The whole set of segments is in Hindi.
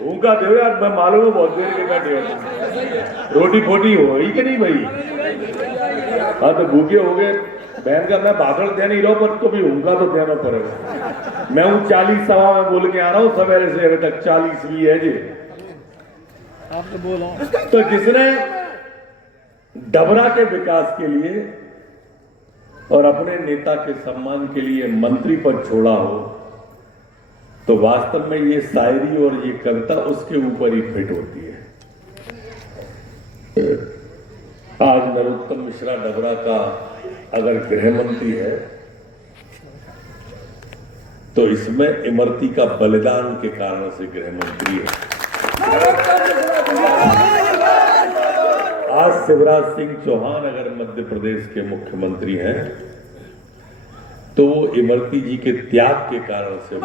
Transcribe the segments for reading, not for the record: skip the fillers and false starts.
उनका दे यार, मैं मालूम है बहुत देर के बैठे रोटी फोटी हो ही कि नहीं भाई। हाँ तो भूखे हो गए बहन का, मैं भाषण दे नहीं रहा पर तो भी उनका तो देना पड़ेगा। मैं हूँ 40 सवा में बोल के आ रहा हूँ सवेरे से अभी तक 40 भी है जी। आपने बोला तो जिसने डबरा के विकास के लिए और अपने नेता के सम्मान के लिए मंत्री पद छोड़ा हो तो वास्तव में ये शायरी और ये कविता उसके ऊपर ही फिट होती है। आज नरोत्तम मिश्रा डबरा का अगर गृह मंत्री है तो इसमें इमरती का बलिदान के कारण से गृह मंत्री है। आज शिवराज सिंह चौहान अगर मध्य प्रदेश के मुख्यमंत्री हैं तो वो इमरती जी के त्याग के कारण से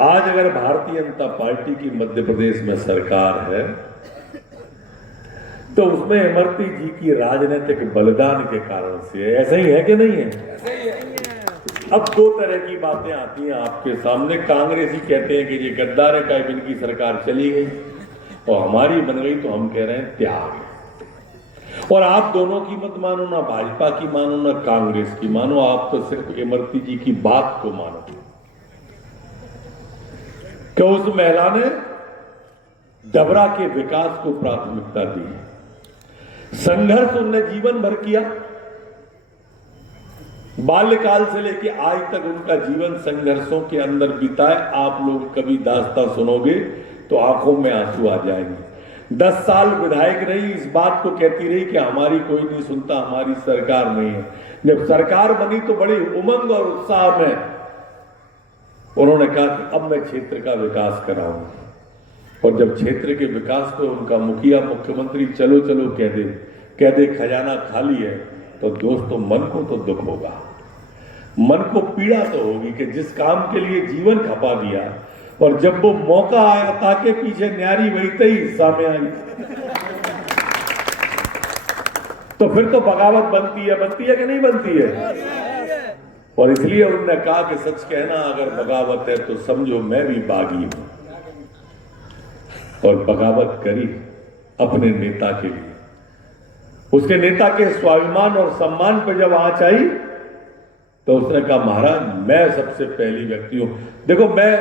आज अगर भारतीय जनता पार्टी की मध्य प्रदेश में सरकार है तो उसमें इमरती जी की राजनीतिक बलिदान के कारण से है। ऐसा ही है कि नहीं है? अब दो तरह की बातें आती हैं आपके सामने। कांग्रेसी कहते हैं कि ये गद्दार है, काहे इनकी सरकार चली गई और हमारी बन गई, तो हम कह रहे हैं त्याग है। और आप दोनों की मत मानो, ना भाजपा की मानो ना कांग्रेस की मानो, आप तो सिर्फ इमरती जी की बात को मानो कि उस महिला ने डबरा के विकास को प्राथमिकता दी। संघर्ष उनने जीवन भर किया, बाल्यकाल से लेकर आज तक उनका जीवन संघर्षों के अंदर बीता है। आप लोग कभी दास्तां सुनोगे तो आंखों में आंसू आ जाएंगे। 10 साल विधायक रही, इस बात को कहती रही कि हमारी कोई नहीं सुनता, हमारी सरकार नहीं है। जब सरकार बनी तो बड़ी उमंग और उत्साह में उन्होंने कहा कि अब मैं क्षेत्र का विकास कराऊंगा। और जब क्षेत्र के विकास पे उनका मुखिया मुख्यमंत्री चलो चलो कह दे खजाना खाली है, तो दोस्तों मन को तो दुख होगा, मन को पीड़ा तो होगी कि जिस काम के लिए जीवन खपा दिया और जब वो मौका आया ताके पीछे न्यारी वही ही हिस्सा में आई तो फिर तो बगावत बनती है कि नहीं बनती है। और इसलिए उन्होंने कहा कि सच कहना अगर बगावत है तो समझो मैं भी बागी हूं। और बगावत करी अपने नेता के लिए, उसके नेता के स्वाभिमान और सम्मान पर जब आंच आई तो उसने कहा महाराज मैं सबसे पहली व्यक्ति हूं। देखो मैं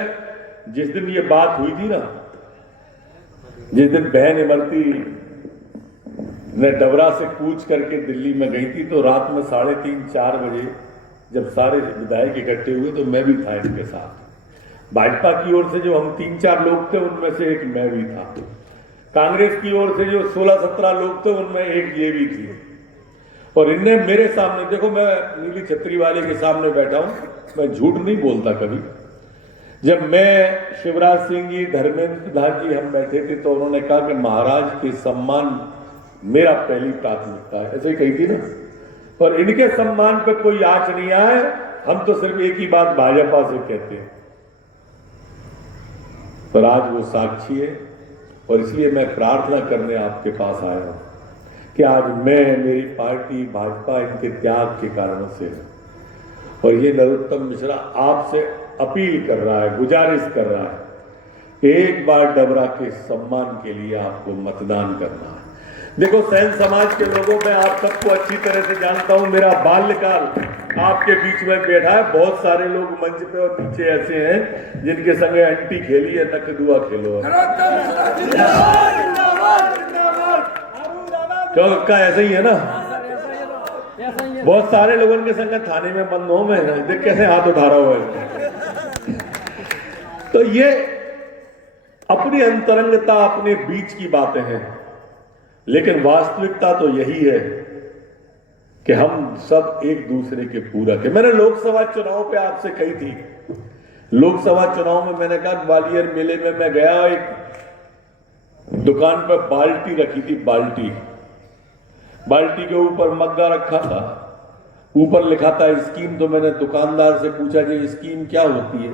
जिस दिन ये बात हुई थी ना, जिस दिन बहन इमरती ने डबरा से कूच करके दिल्ली में गई थी तो रात में 3:30-4 बजे जब सारे विधायक इकट्ठे हुए तो मैं भी था इनके साथ। भाजपा की ओर से जो हम 3-4 लोग थे उनमें से एक मैं भी था। कांग्रेस की ओर से जो 16-17 लोग थे उनमें एक ये भी थी। और इनने मेरे सामने, देखो मैं नीली छतरी वाले के सामने बैठा हूं, मैं झूठ नहीं बोलता कभी। जब मैं शिवराज सिंह जी, धर्मेंद्र प्रधान जी हम बैठे थे तो उन्होंने कहा कि महाराज के सम्मान मेरा पहली प्राथमिकता है, ऐसे ही कही थी ना। और इनके सम्मान पे कोई आंच नहीं आए, हम तो सिर्फ एक ही बात भाजपा से कहते हैं। पर आज वो साक्षी है और इसलिए मैं प्रार्थना करने आपके पास आया हूं कि आज मैं, मेरी पार्टी भाजपा इनके त्याग के कारण से है। और ये नरोत्तम मिश्रा आपसे अपील कर रहा है, गुजारिश कर रहा है कि एक बार डबरा के सम्मान के लिए आपको मतदान करना है। देखो सैन समाज के लोगों में आप सबको अच्छी तरह से जानता हूं, मेरा बाल्यकाल आपके बीच में बैठा है। बहुत सारे लोग मंच पे और पीछे ऐसे हैं जिनके संगे अंटी खेली है, नक दुआ खेलो। क्यों का ऐसा ही है ना, बहुत सारे लोगों के संग थाने में बंद हो में देख कैसे हाथ उठा रहा हुआ है। तो ये अपनी अंतरंगता, अपने बीच की बातें हैं, लेकिन वास्तविकता तो यही है कि हम सब एक दूसरे के पूरक है। मैंने लोकसभा चुनाव पे आपसे कही थी, लोकसभा चुनाव में मैंने कहा ग्वालियर मेले में मैं गया, एक दुकान पर बाल्टी रखी थी, बाल्टी के ऊपर मग्गा रखा था, ऊपर लिखा था स्कीम। तो मैंने दुकानदार से पूछा कि स्कीम क्या होती है,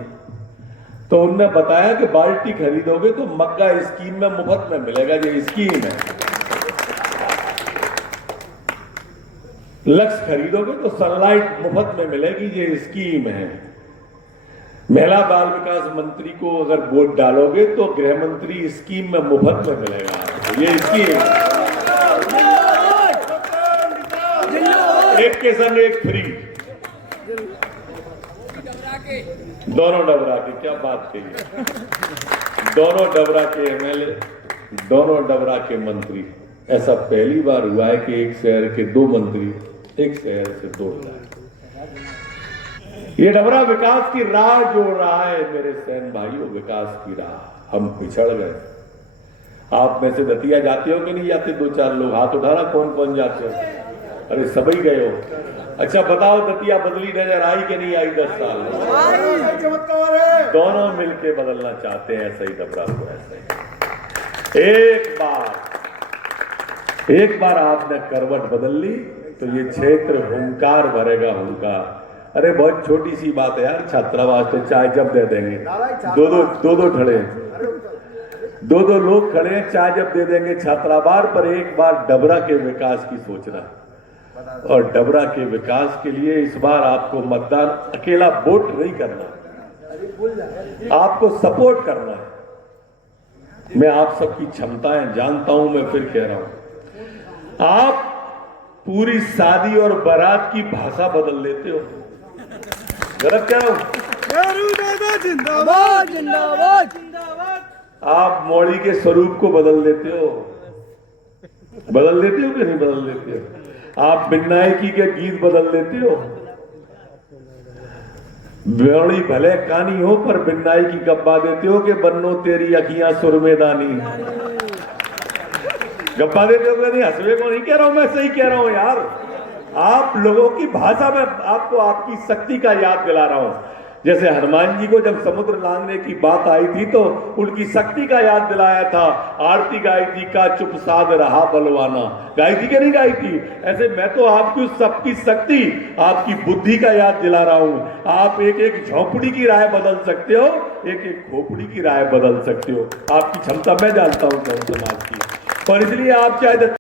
तो उन्होंने बताया कि बाल्टी खरीदोगे तो मग्गा स्कीम में मुफ्त में मिलेगा, ये स्कीम है। लक्स खरीदोगे तो सनलाइट मुफ्त में मिलेगी, ये स्कीम है। महिला बाल विकास मंत्री को अगर वोट डालोगे तो गृह मंत्री स्कीम में मुफ्त में मिलेगा। तो ये स्कीम एक के संग एक फ्री, दोनों डबरा के, क्या बात कही, दोनों डबरा के एमएलए, दोनों डबरा के मंत्री। ऐसा पहली बार हुआ है कि एक शहर के 2 मंत्री एक शहर से 2 विधायक। ये डबरा विकास की राह जोड़ रहा है मेरे सैन भाइयों, विकास की राह। हम पिछड़ गए। आप में से दतिया जाते हो कि नहीं जाते? 2-4 लोग हाथ उठाना, कौन कौन जाते हो? अरे सभी गए हो। अच्छा बताओ, दतिया बदली नजर आई कि नहीं आई? 10 साल दोनों मिलके बदलना चाहते हैं। ऐसा ही डबरा को, ऐसा ही एक बार आपने करवट बदल ली तो ये क्षेत्र हुंकार भरेगा, हुंकार। अरे बहुत छोटी सी बात है यार, छात्रावास तो चाय जब दे देंगे, दो खड़े, 2 लोग खड़े हैं, चाय जब दे देंगे छात्रावास पर। एक बार डबरा के विकास की सोचना, और डबरा के विकास के लिए इस बार आपको मतदान अकेला वोट नहीं करना, आपको सपोर्ट करना है। मैं आप सबकी क्षमताएं जानता हूं, मैं फिर कह रहा हूं, आप पूरी शादी और बारात की भाषा बदल लेते हो। गलत क्या हो? जिंदाबाद जिंदाबाद जिंदाबाद। आप मौड़ी के स्वरूप को बदल लेते हो। बदल लेते हो कि नहीं बदल लेते हो? आप बिन्नायकी के गीत बदल लेते हो। मौड़ी भले कानी हो पर बिन्नायकी गप्पा देते हो कि बन्नो तेरी अखियां सुरमेदानी। गप्पा देते हो कि नहीं? हंसवे को नहीं कह रहा हूं, मैं सही कह रहा हूं यार। आप लोगों की भाषा में आपको आपकी शक्ति का याद दिला रहा हूं। जैसे हनुमान जी को जब समुद्र लांघने की बात आई थी तो उनकी शक्ति का याद दिलाया था। आरती गाई थी, का चुप साध रहा बलवाना, गाई थी कि नहीं गाई थी? ऐसे मैं तो आपकी सबकी शक्ति, आपकी बुद्धि का याद दिला रहा हूं। आप एक एक झोंपड़ी की राय बदल सकते हो, एक एक खोपड़ी की राय बदल सकते हो। आपकी क्षमता मैं जानता हूं कौन समाज की, और इसलिए आप चाहे